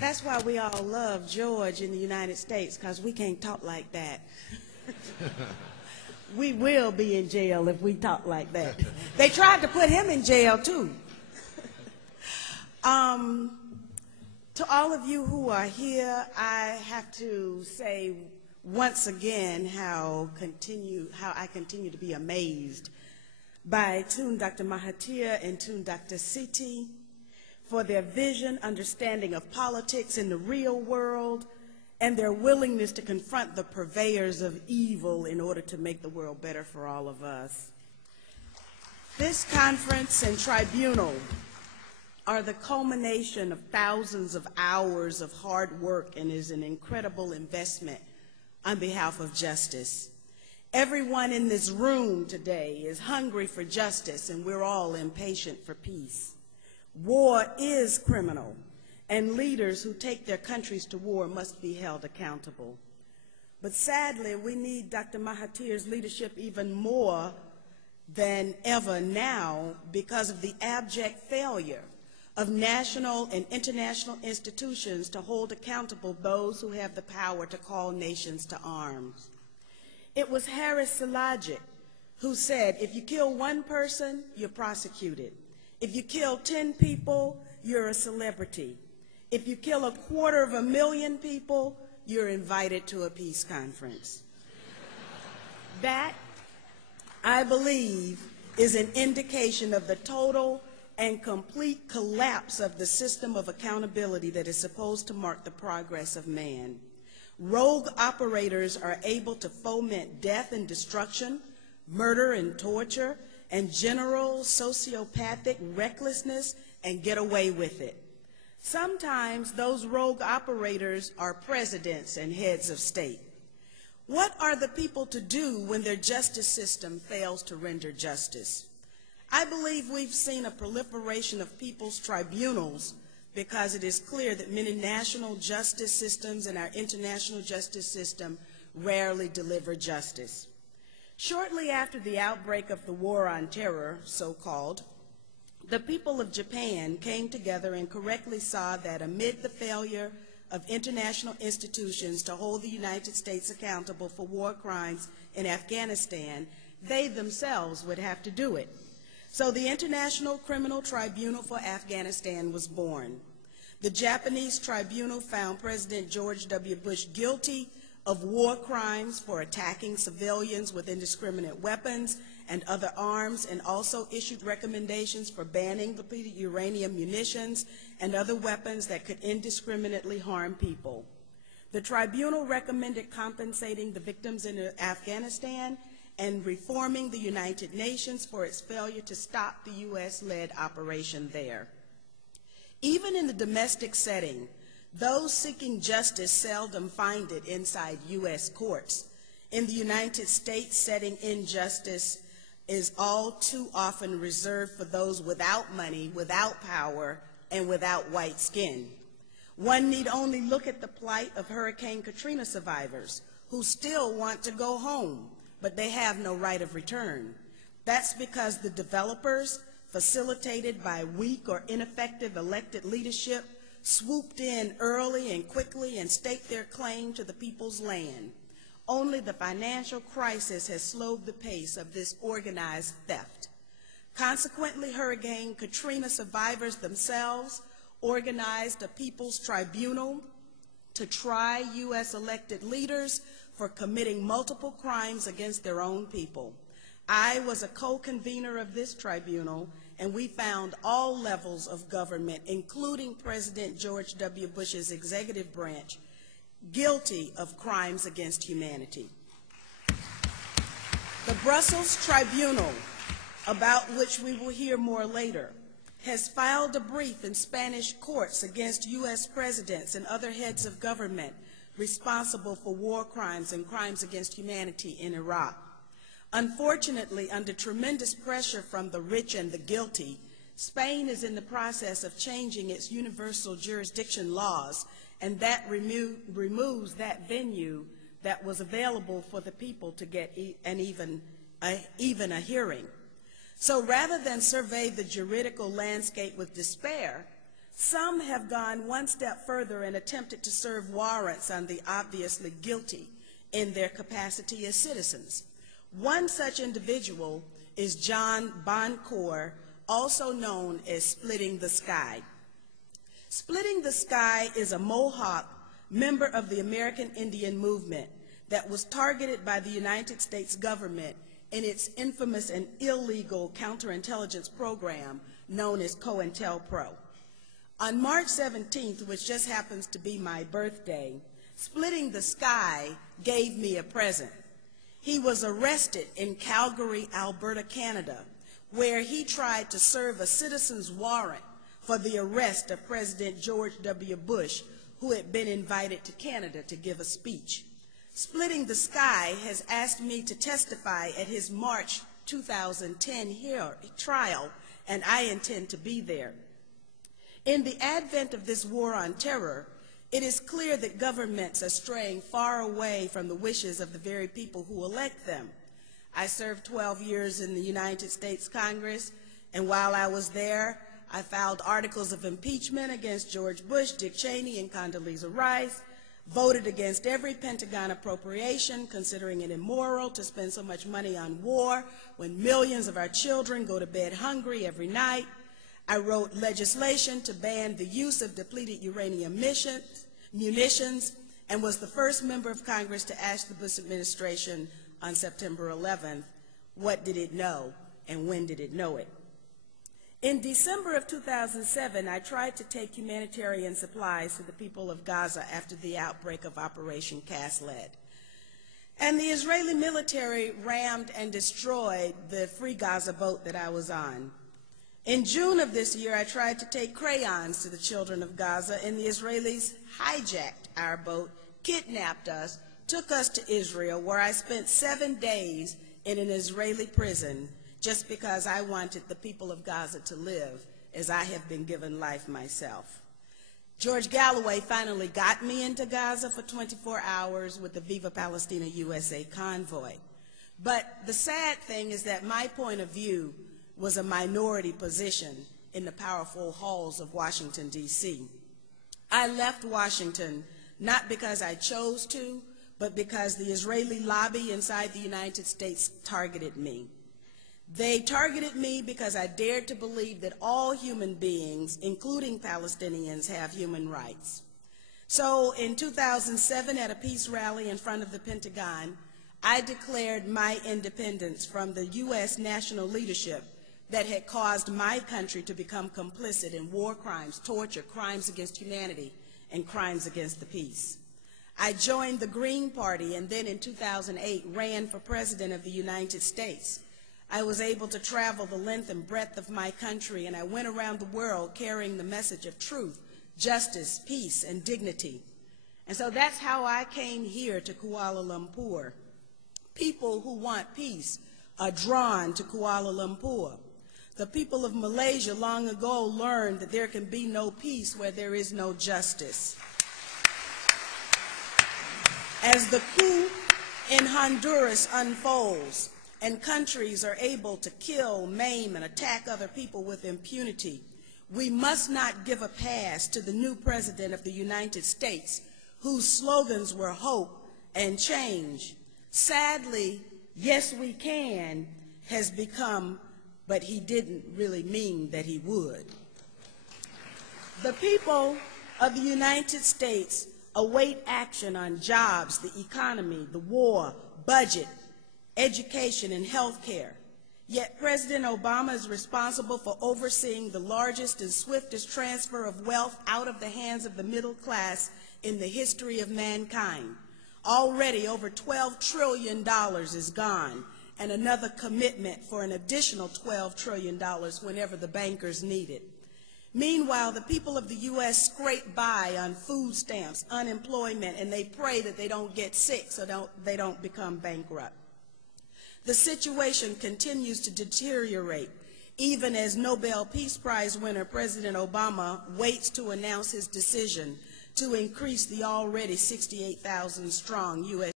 That's why we all love George in the United States, because we can't talk like that. We will be in jail if we talk like that. They tried to put him in jail, too. To all of you who are here, I have to say once again how I continue to be amazed by Tun Dr. Mahathir and Tun Dr. Siti for their vision, understanding of politics in the real world, and their willingness to confront the purveyors of evil in order to make the world better for all of us. This conference and tribunal are the culmination of thousands of hours of hard work and is an incredible investment on behalf of justice. Everyone in this room today is hungry for justice, and we're all impatient for peace. War is criminal, and leaders who take their countries to war must be held accountable. But sadly, we need Dr. Mahathir's leadership even more than ever now because of the abject failure of national and international institutions to hold accountable those who have the power to call nations to arms. It was Haris Salagic who said, if you kill one person, you're prosecuted. If you kill 10 people, you're a celebrity. If you kill 250,000 people, you're invited to a peace conference. That, I believe, is an indication of the total and complete collapse of the system of accountability that is supposed to mark the progress of man. Rogue operators are able to foment death and destruction, murder and torture, and general sociopathic recklessness and get away with it. Sometimes those rogue operators are presidents and heads of state. What are the people to do when their justice system fails to render justice? I believe we've seen a proliferation of people's tribunals because it is clear that many national justice systems and our international justice system rarely deliver justice. Shortly after the outbreak of the War on Terror, so-called, the people of Japan came together and correctly saw that amid the failure of international institutions to hold the United States accountable for war crimes in Afghanistan, they themselves would have to do it. So the International Criminal Tribunal for Afghanistan was born. The Japanese tribunal found President George W. Bush guilty of war crimes for attacking civilians with indiscriminate weapons and other arms, and also issued recommendations for banning depleted uranium munitions and other weapons that could indiscriminately harm people. The tribunal recommended compensating the victims in Afghanistan and reforming the United Nations for its failure to stop the U.S.-led operation there. Even in the domestic setting, those seeking justice seldom find it inside U.S. courts. In the United States setting, injustice is all too often reserved for those without money, without power, and without white skin. One need only look at the plight of Hurricane Katrina survivors who still want to go home, but they have no right of return. That's because the developers, facilitated by weak or ineffective elected leadership, swooped in early and quickly and staked their claim to the people's land. Only the financial crisis has slowed the pace of this organized theft. Consequently, Hurricane Katrina survivors themselves organized a people's tribunal to try U.S. elected leaders for committing multiple crimes against their own people. I was a co-convener of this tribunal, and we found all levels of government, including President George W. Bush's executive branch, guilty of crimes against humanity. The Brussels Tribunal, about which we will hear more later, has filed a brief in Spanish courts against U.S. presidents and other heads of government responsible for war crimes and crimes against humanity in Iraq. Unfortunately, under tremendous pressure from the rich and the guilty, Spain is in the process of changing its universal jurisdiction laws, and that removes that venue that was available for the people to get even a hearing. So rather than survey the juridical landscape with despair, Some have gone one step further and attempted to serve warrants on the obviously guilty in their capacity as citizens. One such individual is John Boncour, also known as Splitting the Sky. Splitting the Sky is a Mohawk member of the American Indian movement that was targeted by the United States government in its infamous and illegal counterintelligence program known as COINTELPRO. On March 17th, which just happens to be my birthday, Splitting the Sky gave me a present. He was arrested in Calgary, Alberta, Canada, where he tried to serve a citizen's warrant for the arrest of President George W. Bush, who had been invited to Canada to give a speech. Splitting the Sky has asked me to testify at his March 2010 trial, and I intend to be there. In the advent of this war on terror, it is clear that governments are straying far away from the wishes of the very people who elect them. I served 12 years in the United States Congress, and while I was there, I filed articles of impeachment against George Bush, Dick Cheney, and Condoleezza Rice, voted against every Pentagon appropriation, considering it immoral to spend so much money on war when millions of our children go to bed hungry every night. I wrote legislation to ban the use of depleted uranium munitions, and was the first member of Congress to ask the Bush administration on September 11th, what did it know and when did it know it? In December of 2007, I tried to take humanitarian supplies to the people of Gaza after the outbreak of Operation Cast Lead. And the Israeli military rammed and destroyed the Free Gaza boat that I was on. In June of this year, I tried to take crayons to the children of Gaza, and the Israelis hijacked our boat, kidnapped us, took us to Israel, where I spent 7 days in an Israeli prison just because I wanted the people of Gaza to live as I have been given life myself. George Galloway finally got me into Gaza for 24 hours with the Viva Palestina USA convoy. But the sad thing is that my point of view was a minority position in the powerful halls of Washington, D.C. I left Washington not because I chose to, but because the Israeli lobby inside the United States targeted me. They targeted me because I dared to believe that all human beings, including Palestinians, have human rights. So in 2007, at a peace rally in front of the Pentagon, I declared my independence from the U.S. national leadership that had caused my country to become complicit in war crimes, torture, crimes against humanity, and crimes against the peace. I joined the Green Party and then in 2008 ran for President of the United States. I was able to travel the length and breadth of my country, and I went around the world carrying the message of truth, justice, peace, and dignity. And so that's how I came here to Kuala Lumpur. People who want peace are drawn to Kuala Lumpur. The people of Malaysia long ago learned that there can be no peace where there is no justice. As the coup in Honduras unfolds and countries are able to kill, maim, and attack other people with impunity, we must not give a pass to the new president of the United States, whose slogans were hope and change. Sadly, yes, we can has become, but he didn't really mean that he would. The people of the United States await action on jobs, the economy, the war, budget, education, and health care. Yet President Obama is responsible for overseeing the largest and swiftest transfer of wealth out of the hands of the middle class in the history of mankind. Already over $12 trillion is gone, and another commitment for an additional $12 trillion whenever the bankers need it. Meanwhile, the people of the U.S. scrape by on food stamps, unemployment, and they pray that they don't get sick so they don't become bankrupt. The situation continues to deteriorate, even as Nobel Peace Prize winner President Obama waits to announce his decision to increase the already 68,000 strong U.S.